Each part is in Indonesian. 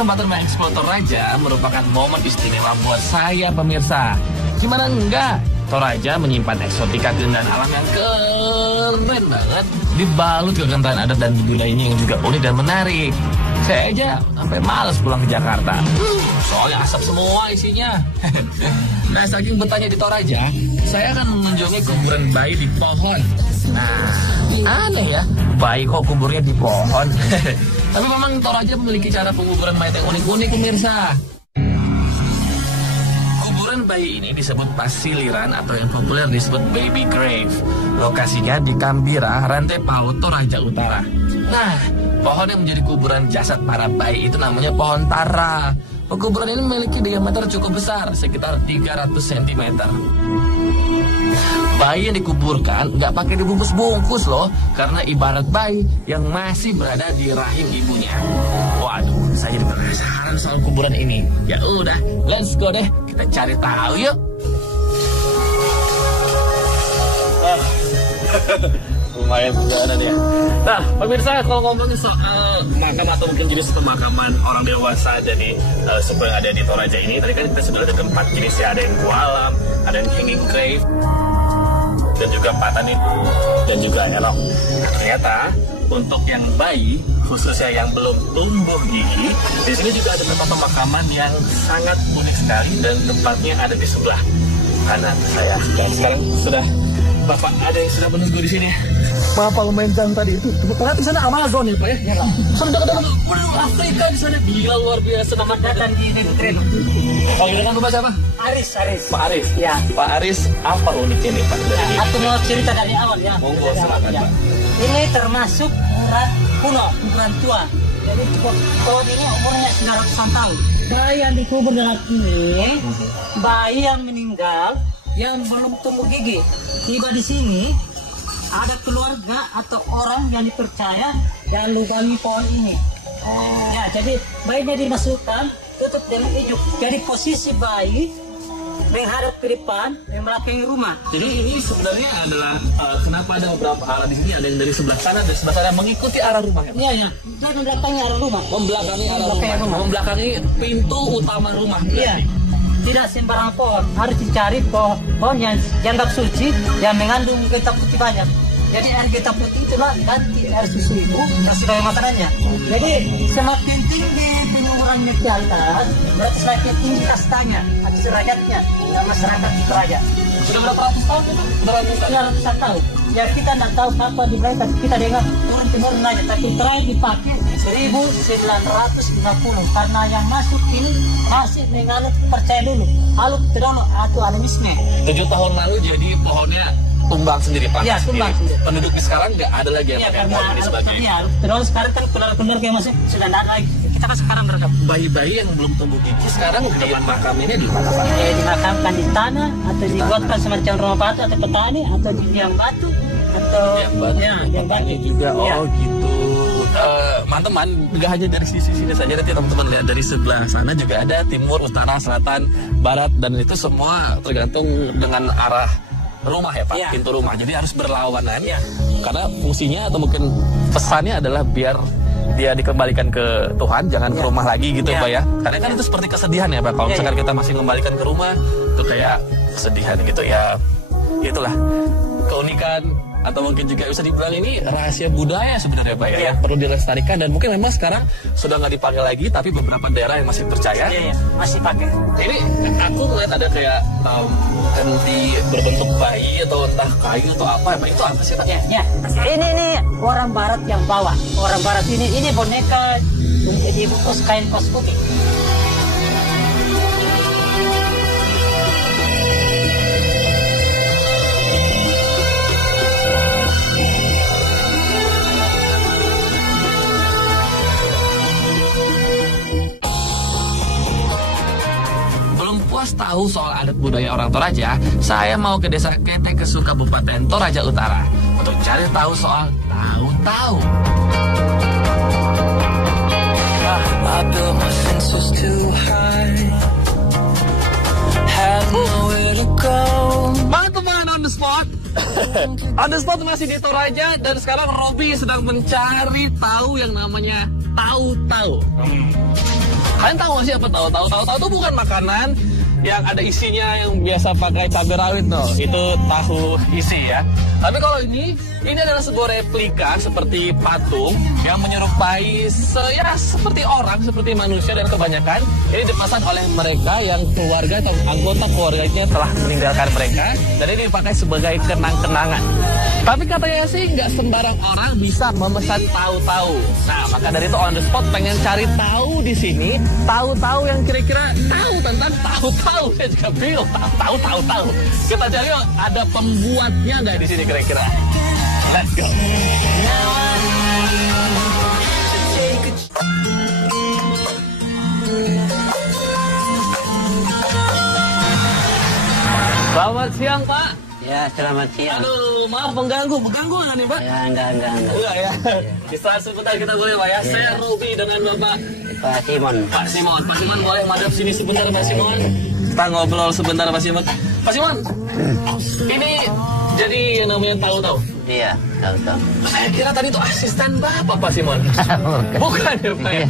kesempatan mengeksplor Toraja merupakan momen istimewa buat saya pemirsa. Gimana enggak? Toraja menyimpan eksotika keindahan alam yang keren banget, dibalut kekentalan adat dan budayanya yang juga unik dan menarik. Saya aja sampai males pulang ke Jakarta. Soalnya asap semua isinya. Nah, saking betahnya di Toraja, saya akan mengunjungi kuburan bayi di pohon. Nah, aneh ya, bayi kok kuburnya di pohon. Tapi memang Toraja memiliki cara penguburan mayat yang unik-unik pemirsa. Kuburan bayi ini disebut pasiliran atau yang populer disebut baby grave. Lokasinya di Kambira, Rantai Paut, Toraja Utara. Nah, pohon yang menjadi kuburan jasad para bayi itu namanya pohon tara. Kuburan ini memiliki diameter cukup besar, sekitar 300 cm. Bayi yang dikuburkan nggak pakai dibungkus-bungkus loh, karena ibarat bayi yang masih berada di rahim ibunya. Waduh, saya jadi penasaran soal kuburan ini. Ya udah, let's go deh, kita cari tahu yuk. Lumayan perjalanan ya. Nah, pemirsa, kalau ngomongin soal makam atau mungkin jenis pemakaman orang dewasa jadi suku yang ada di Toraja ini, tadi kan kita sudah ada 4 jenis ya, ada yang gualam, ada yang hanging grave, dan juga patani, dan juga elok. Ternyata untuk yang bayi, khususnya yang belum tumbuh gigi, di sini juga ada tempat pemakaman yang sangat unik sekali dan tempatnya ada di sebelah kanan saya. Dan sekarang sudah Bapak ada yang sudah menunggu di sini. Maaf Pak, lumayan jauh tadi itu. Ternyata di sana Amazon ya Pak ya? Ya Pak. Sudah dekat-dekat Afrika di sana. Gila, luar biasa. Selamat datang di Tren. Oh, ini kan Bapak siapa? Aris. Pak Aris. Ya. Pak Aris, apa uniknya nih Pak? Aku mau cerita dari awal ya. Monggo, silakan Pak. Ini termasuk kuburan kuno, kuburan tua. Jadi pohon ini umurnya sudah ratusan tahun. Bayi yang dikubur dalam ini, bayi yang meninggal yang belum tumbuh gigi. Tiba di sini ada keluarga atau orang yang dipercaya yang lubangi pohon ini. Ya, jadi bayinya dimasukkan, tutup dengan ijuk. Jadi posisi bayi menghadap ke depan, membelakangi rumah. Jadi ini sebenarnya adalah kenapa ada beberapa arah di sini, ada yang dari sebelah sana dan sebelah sana mengikuti arah rumah. Iya. Dia membelakangi arah rumah. Membelakangi arah rumah. Membelakangi pintu utama rumah. Iya. Tidak sembarang pohon, harus dicari pohon yang dianggap suci, yang mengandung getah putih banyak. Jadi air getah putih itulah ganti air susu ibu yang sebagai makanannya. Jadi semakin tinggi pengumurannya di atas, berarti semakin tinggi kastanya atau derajatnya dalam masyarakat di Toraja. Sudah berapa ratus tahun? Ratusan tahun. Ya kita tidak tahu kapan dimulai, tapi kita dengar turun temurun aja. Tapi terakhir dipakai 1950 karena yang masuk ini masih menganut percaya dulu Aluk Tedono atau animisme. 7 tahun lalu jadi pohonnya tumbang sendiri Pak. Ya, tumbang sendiri. Penduduk di sekarang nggak ada lagi yang pakai pohon ini sebagai. Iya, Aluk Tedono sekarang kan keluarga yang masih sudah tidak ada lagi. Kita kan sekarang merekam. Bayi-bayi yang belum tumbuh gigi sekarang di makaminnya di mana Pak? Dimakamkan di tanah atau dibuatkan semacam rumah batu atau petani atau di liang batu atau yang petani juga. Oh gitu. Teman-teman, nggak hanya dari sisi sini saja, nanti teman-teman lihat dari sebelah sana juga ada timur, utara, selatan, barat, dan itu semua tergantung dengan arah rumah ya Pak, pintu rumah. Jadi harus berlawanan karena fungsinya atau mungkin pesannya adalah biar dia dikembalikan ke Tuhan, jangan ke rumah lagi gitu Pak ya. Karena kan itu seperti kesedihan ya Pak, kalau misalkan kita masih mengembalikan ke rumah itu kayak kesedihan gitu ya. Itulah keunikan atau mungkin juga bisa dibilang ini rahasia budaya sebenarnya Pak ya, yang perlu dilestarikan dan mungkin memang sekarang sudah nggak dipakai lagi, tapi beberapa daerah yang masih percaya masih pakai. Ini aku ngeliat ada kayak kendi berbentuk bayi atau entah kayu atau apa itu apa sih Pak? Ya. Ini orang barat yang bawa. Orang barat ini boneka dibungkus kain kos putih. Tahu soal adat budaya orang Toraja, saya mau ke desa Ketekesu Kabupaten Toraja Utara untuk cari tahu soal tahu-tahu. Teman-teman on the spot. On the spot masih di Toraja dan sekarang Robby sedang mencari tahu yang namanya tahu-tahu. Kalian tahu nggak sih apa tahu-tahu? Tahu-tahu itu bukan makanan yang ada isinya yang biasa pakai cabai rawit, no. Itu tahu isi ya. Tapi kalau ini adalah sebuah replika seperti patung yang menyerupai seperti orang, seperti manusia, dan kebanyakan ini dipasang oleh mereka yang keluarga atau anggota keluarganya telah meninggalkan mereka, dan ini dipakai sebagai kenang-kenangan. Tapi katanya sih nggak sembarang orang bisa memesan tahu-tahu. Nah, maka dari itu on the spot pengen cari tahu di sini, tahu-tahu yang kira-kira tahu tentang tahu-tahu. Saya juga bingung, tahu. Kita cari ada pembuatnya nggak di sini kira-kira. Let's go. Selamat siang, Pak. Ya, selamat siang. Aduh, maaf mengganggu nggak nih, Pak? Ya, enggak. Enggak ya. Istirahat sebentar kita boleh, Pak ya. Saya Robi dengan Bapak Pak Simon. Pak Simon boleh madep sini sebentar, Pak Simon. Kita ngobrol sebentar, Pak Simon. Pak Simon, ini jadi yang namanya tahu-tahu. Iya, tahu. Saya kira tadi itu asisten Bapak, Pak Simon. Bukan ya, Pak ya?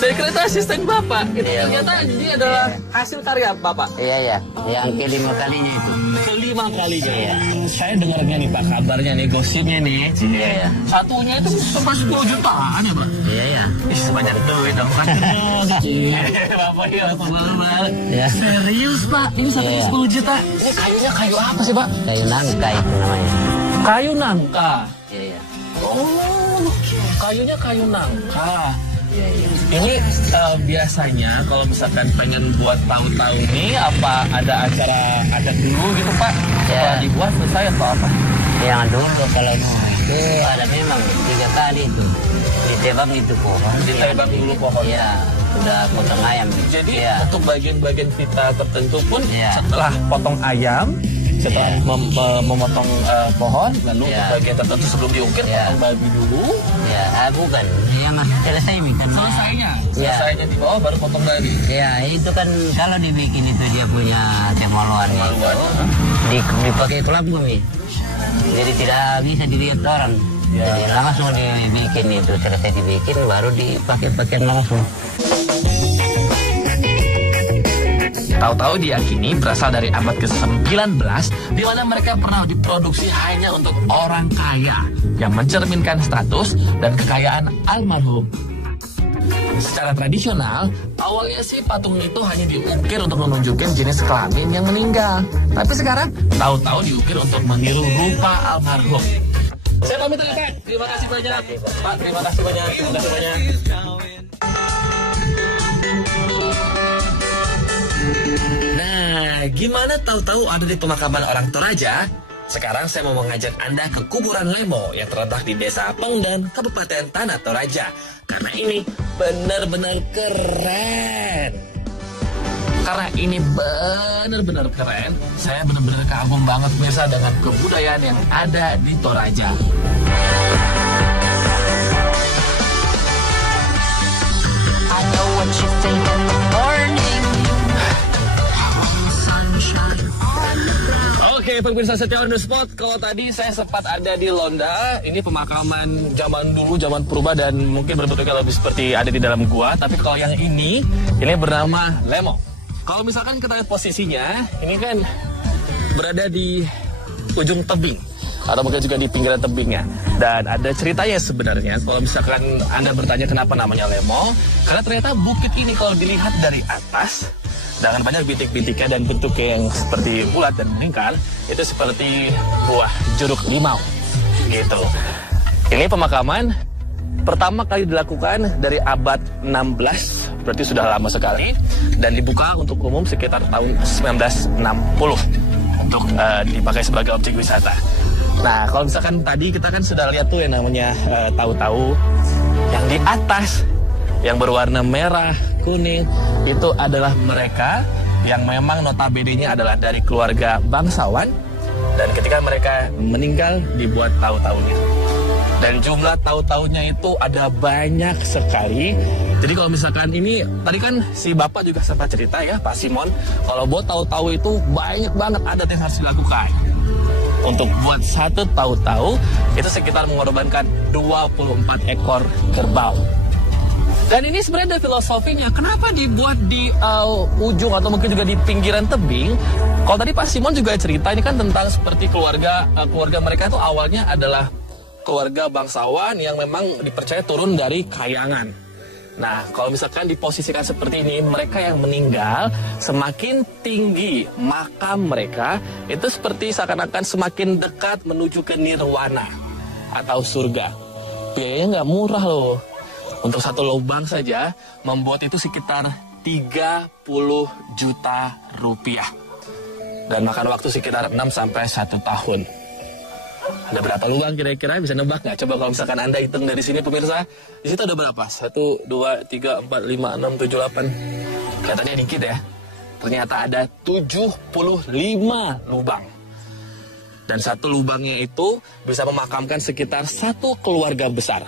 Saya kira itu asisten Bapak. Itu ternyata ini adalah hasil karya Bapak. Iya. Yang kelima kalinya itu. Kelima kalinya. Iya. Saya dengarnya nih Pak, kabarnya nih, gosipnya nih. Iya. Satunya itu sampai 10 jutaan ya, Pak? Iya. Ih, sebanyak duit dong, Pak. Bapak ya, Pak. Ya. Serius, Pak? Ini satunya 10 juta. Ini kayunya kayu apa sih, Pak? Kayu nangka itu namanya. Kayu nangka. Iya. Oh, kayunya kayu nangka. Ini biasanya kalau misalkan pengen buat tahu-tahu ini, apa ada acara adat dulu gitu, Pak? Ya. Apa dibuat selesai atau apa? Yang dulu kalau itu ada memang 3 kali itu. Ditebang itu pohon. Ditebang dulu pohon. Iya, udah potong ayam. Jadi ya. untuk bagian-bagian pita tertentu pun Ya. setelah potong ayam, setelah memotong pohon, lalu untuk bagian tertentu sebelum diukir, potong babi dulu. Ya, bukan. Yang selesai kan. Selesainya di bawah baru potong babi. Ya, itu kan kalau dibikin itu dia punya cemaluan. Dipakai kelambu nih. Jadi tidak bisa dilihat orang. Jadi langsung dibikin itu, selesai dibikin baru dipakai pakaian langsung. Tahu-tahu diyakini berasal dari abad ke-19, di mana mereka pernah diproduksi hanya untuk orang kaya yang mencerminkan status dan kekayaan almarhum. Secara tradisional, awalnya sih patung itu hanya diukir untuk menunjukkan jenis kelamin yang meninggal. Tapi sekarang, tahu-tahu diukir untuk meniru rupa almarhum. Saya pamit dulu, Pak. Terima kasih banyak. Pak, terima kasih banyak. Nah, gimana tahu-tahu ada di pemakaman orang Toraja? Sekarang saya mau mengajak Anda ke kuburan Lemo yang terletak di Desa Pengdan, Kabupaten Tanah Toraja. Karena ini benar-benar keren. Karena ini benar-benar keren, saya benar-benar kagum banget pemirsa dengan kebudayaan yang ada di Toraja. I know what you think in the morning. Sunshine on the ground. Oke, pemirsa setia on the spot. Kalau tadi saya sempat ada di Londa, ini pemakaman zaman dulu, zaman purba, dan mungkin berbentuknya lebih seperti ada di dalam gua. Tapi kalau yang ini bernama Lemo. Kalau misalkan kita lihat posisinya, ini kan berada di ujung tebing, atau mungkin juga di pinggiran tebingnya. Dan ada ceritanya sebenarnya, kalau misalkan Anda bertanya kenapa namanya Lemo, karena ternyata bukit ini kalau dilihat dari atas, dengan banyak bintik-bintiknya dan bentuknya yang seperti bulat dan melingkar, itu seperti buah jeruk limau, gitu. Ini pemakaman pertama kali dilakukan dari abad 16, berarti sudah lama sekali, dan dibuka untuk umum sekitar tahun 1960 untuk dipakai sebagai objek wisata. Nah, kalau misalkan tadi kita kan sudah lihat tuh yang namanya tahu-tahu yang di atas yang berwarna merah, kuning, itu adalah mereka yang memang notabene-nya adalah dari keluarga bangsawan, dan ketika mereka meninggal dibuat tahu-tahunya. Dan jumlah tahu-tahunya itu ada banyak sekali. Jadi kalau misalkan ini, tadi kan si Bapak juga sempat cerita ya, Pak Simon, kalau buat tahu-tahu itu banyak banget adat yang harus dilakukan. Untuk buat satu tahu-tahu, itu sekitar mengorbankan 24 ekor kerbau. Dan ini sebenarnya ada filosofinya. Kenapa dibuat di ujung atau mungkin juga di pinggiran tebing? Kalau tadi Pak Simon juga cerita ini kan tentang seperti keluarga mereka itu awalnya adalah keluarga bangsawan yang memang dipercaya turun dari kayangan. Nah, kalau misalkan diposisikan seperti ini, mereka yang meninggal semakin tinggi makam mereka itu seperti seakan-akan semakin dekat menuju ke nirwana atau surga. Biayanya nggak murah loh. Untuk satu lubang saja membuat itu sekitar 30 juta rupiah. Dan makan waktu sekitar 6 sampai 1 tahun. Ada berapa lubang kira-kira? Bisa nebak nggak? Coba kalau misalkan Anda hitung dari sini pemirsa. Di situ ada berapa? 1, 2, 3, 4, 5, 6, 7, 8. Kelihatannya dikit ya. Ternyata ada 75 lubang. Dan satu lubangnya itu bisa memakamkan sekitar 1 keluarga besar.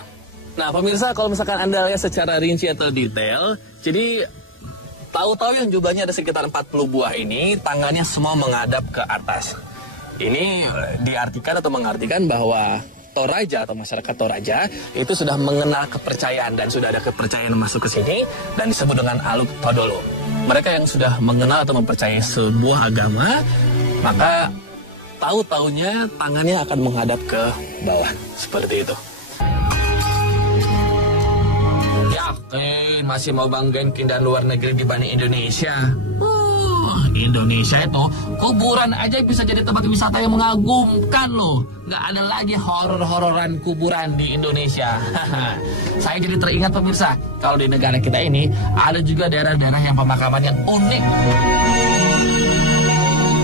Nah pemirsa, kalau misalkan Anda lihat secara rinci atau detail, jadi tahu-tahu yang jumlahnya ada sekitar 40 buah ini, tangannya semua menghadap ke atas. Ini diartikan atau mengartikan bahwa Toraja atau masyarakat Toraja itu sudah mengenal kepercayaan dan sudah ada kepercayaan masuk ke sini dan disebut dengan Aluk Todolo. Mereka yang sudah mengenal atau mempercayai sebuah agama, maka tahu-taunya tangannya akan menghadap ke bawah seperti itu. Yakin masih mau banggain keindahan luar negeri dibanding Indonesia? Indonesia itu kuburan aja bisa jadi tempat wisata yang mengagumkan loh. Nggak ada lagi horor-hororan kuburan di Indonesia. Saya jadi teringat pemirsa, kalau di negara kita ini ada juga daerah-daerah yang pemakaman yang unik.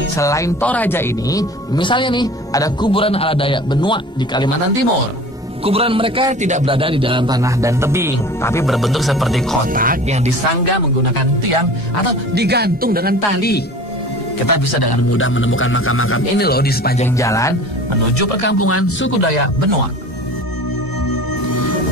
Selain Toraja ini, misalnya nih ada kuburan ala Dayak Benua di Kalimantan Timur. Kuburan mereka tidak berada di dalam tanah dan tebing, tapi berbentuk seperti kotak yang disanggah menggunakan tiang atau digantung dengan tali. Kita bisa dengan mudah menemukan makam-makam ini loh di sepanjang jalan menuju perkampungan suku Dayak Benua.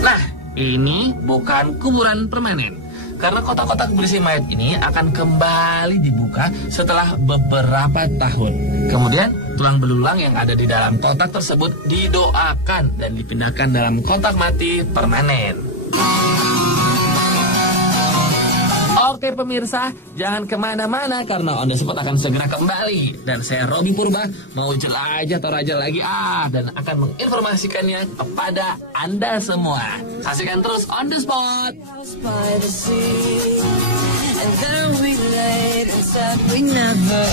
Nah, ini bukan kuburan permanen. Karena kotak-kotak berisi mayat ini akan kembali dibuka setelah beberapa tahun. Kemudian tulang belulang yang ada di dalam kotak tersebut didoakan dan dipindahkan dalam kotak mati permanen. Oke pemirsa, jangan kemana-mana karena On The Spot akan segera kembali. Dan saya Robby Purba mau jelajah Toraja lagi dan akan menginformasikannya kepada Anda semua. Saksikan terus On The Spot. By the sea, and there we laid and said we never